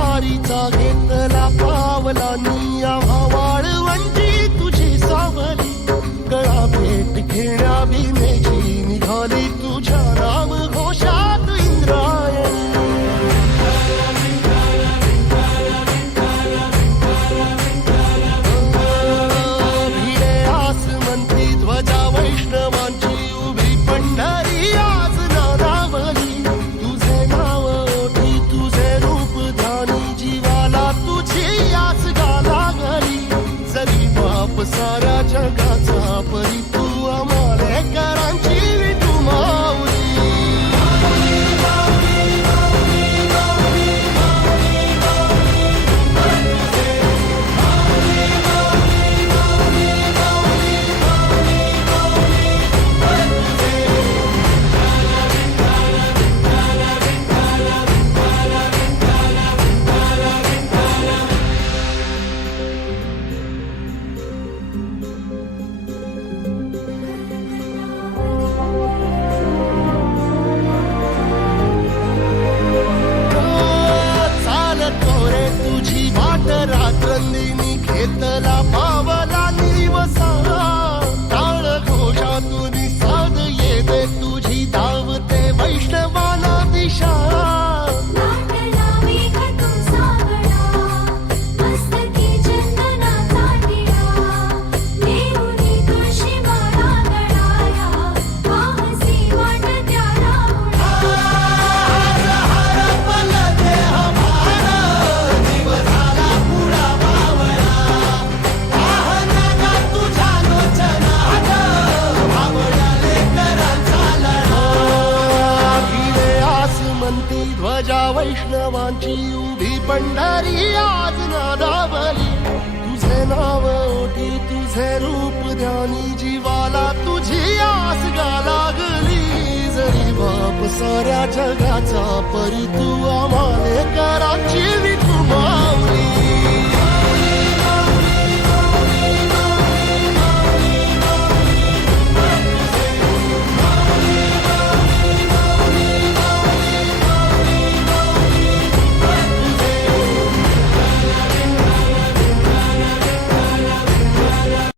वारीचा घेतला पावला निया वाळवंटी तुझी सावली गळा भेट घेण्या भीमेची निघाली तुझ्या नाम घोषात इंद्रायणी भिडे आसमंती ध्वजा वैष्णवांची उभी पंढरी आज नादावली तुझे नाव ओठी तुझे रूप ध्यानी जीवाला तुझी आस गाला गली जरी बाप साऱ्या जगाचा परी तू आमालेकरांची विठू माऊली रात्रंदिनी घेतला पावला निवसा टाळ घोषातून साध येते तुझी धावते वैष्णवाला दिशा ध्वजा वैष्णवांची उभी पंढरी आज नादावली तुझे नाव ओठी तुझे रूप ध्यानी जीवाला तुझी आस गाला गली जरी बाप साऱ्या जगाचा परी तू आम्हालेकरांची विठू माऊली